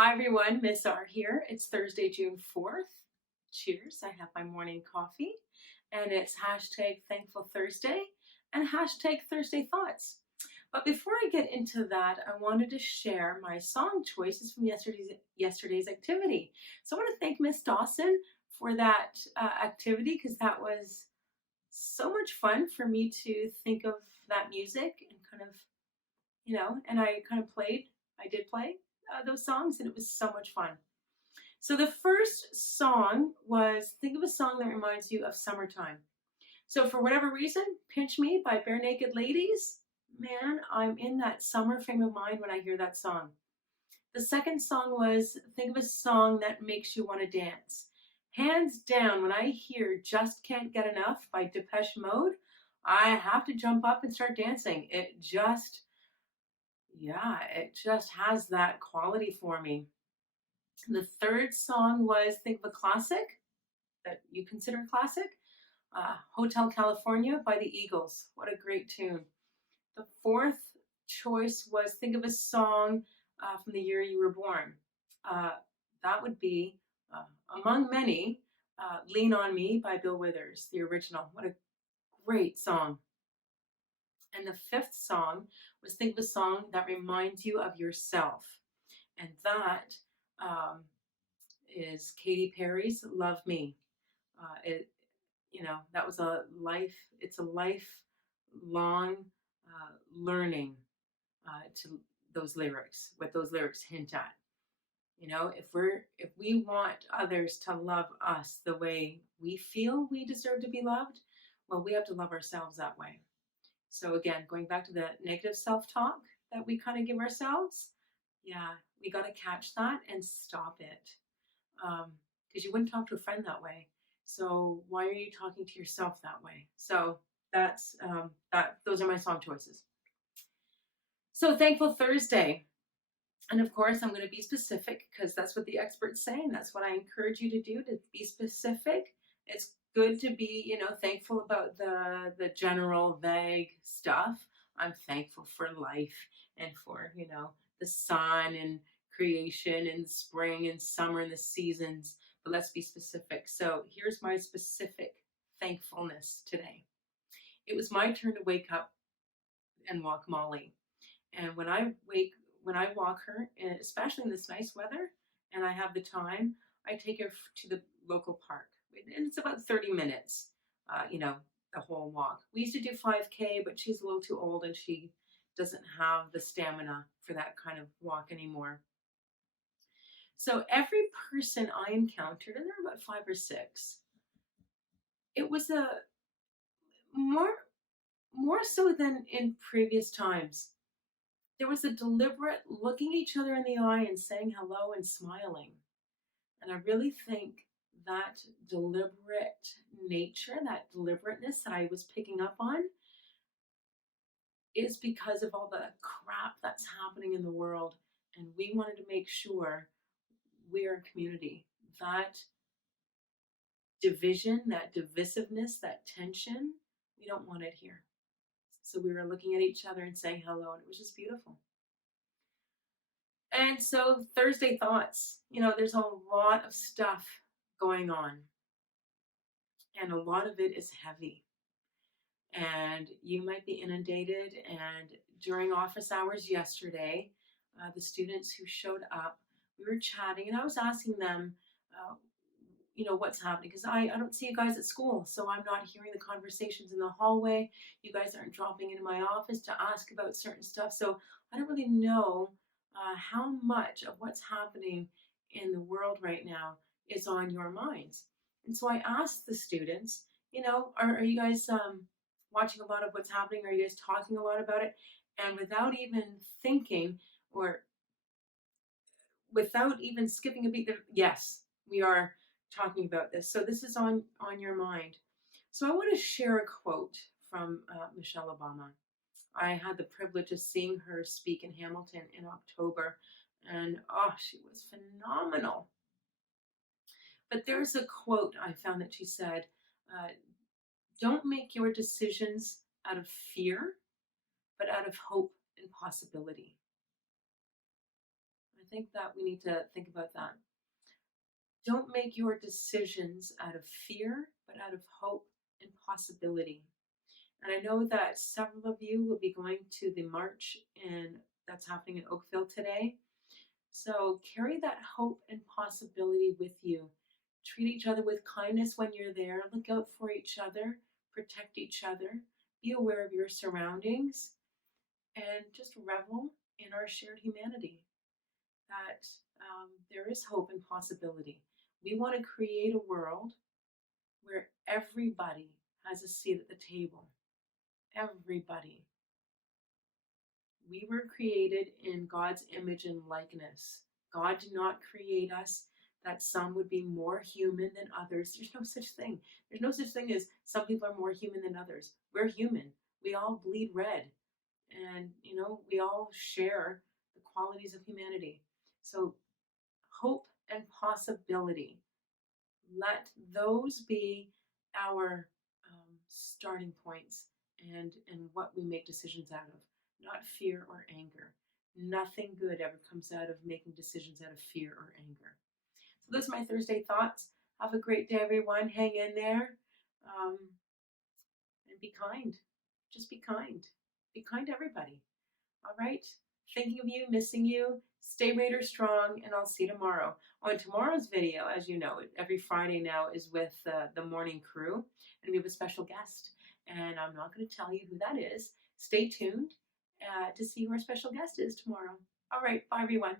Hi everyone, Ms.R here. It's Thursday, June 4th. Cheers. I have my morning coffee and it's hashtag Thankful Thursday and hashtag Thursday Thoughts. But before I get into that, I wanted to share my song choices from yesterday's activity. So I want to thank Miss Dawson for that activity because that was so much fun for me to think of that music and kind of and I kind of I did play those songs, and it was so much fun. So the first song was think of a song that reminds you of summertime. So for whatever reason, Pinch Me by Bare Naked Ladies, man, I'm in that summer frame of mind when I hear that song. The second song was think of a song that makes you want to dance. Hands down, when I hear Just Can't Get Enough by Depeche Mode, I have to jump up and start dancing. It just has that quality for me. The third song was think of a classic that you consider classic, Hotel California by the Eagles. What a great tune. The fourth choice was think of a song from the year you were born. Uh, that would be, among many, Lean on Me by Bill Withers, the original. What a great song. And the fifth song was think of a song that reminds you of yourself. And that um, is Katy Perry's "Love Me." It, that was a life. It's a lifelong learning to those lyrics. What those lyrics hint at. If we want others to love us the way we feel we deserve to be loved, well, we have to love ourselves that way. So again, going back to the negative self-talk that we kind of give ourselves, yeah, we got to catch that and stop it. Because you wouldn't talk to a friend that way. So why are you talking to yourself that way? So that's that. Those are my song choices. So Thankful Thursday, and of course I'm going to be specific because that's what the experts say, and that's what I encourage you to do, to be specific. It's good to be, thankful about the general vague stuff. I'm thankful for life and for, the sun and creation and spring and summer and the seasons. But let's be specific. So here's my specific thankfulness today. It was my turn to wake up and walk Molly. And when I walk her, especially in this nice weather, and I have the time, I take her to the local park. And it's about 30 minutes, the whole walk. We used to do 5K, but she's a little too old and she doesn't have the stamina for that kind of walk anymore. So every person I encountered, and there were about 5 or 6, it was a more more so than in previous times. There was a deliberate looking each other in the eye and saying hello and smiling. And I really think that deliberate nature, that deliberateness that I was picking up on, is because of all the crap that's happening in the world. And we wanted to make sure we're a community. That division, that divisiveness, that tension, we don't want it here. So we were looking at each other and saying hello, and it was just beautiful. And so Thursday thoughts, there's a lot of stuff going on, and a lot of it is heavy. And you might be inundated. And during office hours yesterday, the students who showed up, we were chatting, and I was asking them, what's happening, because I don't see you guys at school, so I'm not hearing the conversations in the hallway. You guys aren't dropping into my office to ask about certain stuff, so I don't really know how much of what's happening in the world right now is on your minds. And so I asked the students, are you guys watching a lot of what's happening? Are you guys talking a lot about it? And without even thinking or without even skipping a beat, yes, we are talking about this. So this is on your mind. So I want to share a quote from Michelle Obama. I had the privilege of seeing her speak in Hamilton in October, and she was phenomenal. But there's a quote I found that she said, don't make your decisions out of fear, but out of hope and possibility. I think that we need to think about that. Don't make your decisions out of fear, but out of hope and possibility. And I know that several of you will be going to the march that's happening in Oakville today. So carry that hope and possibility with you. Treat each other with kindness when you're there. Look out for each other. Protect each other. Be aware of your surroundings and just revel in our shared humanity. That there is hope and possibility. We want to create a world where everybody has a seat at the table. Everybody. We were created in God's image and likeness. God did not create us that some would be more human than others. There's no such thing. There's no such thing as some people are more human than others. We're human. We all bleed red. And, we all share the qualities of humanity. So, hope and possibility. Let those be our starting points and what we make decisions out of, not fear or anger. Nothing good ever comes out of making decisions out of fear or anger. So those are my Thursday thoughts. Have a great day, everyone. Hang in there, and be kind. Just be kind. Be kind to everybody. All right. Thinking of you, missing you. Stay Raider strong, and I'll see you tomorrow. On tomorrow's video, as you know, every Friday now is with the morning crew, and we have a special guest. And I'm not going to tell you who that is. Stay tuned to see who our special guest is tomorrow. All right. Bye, everyone.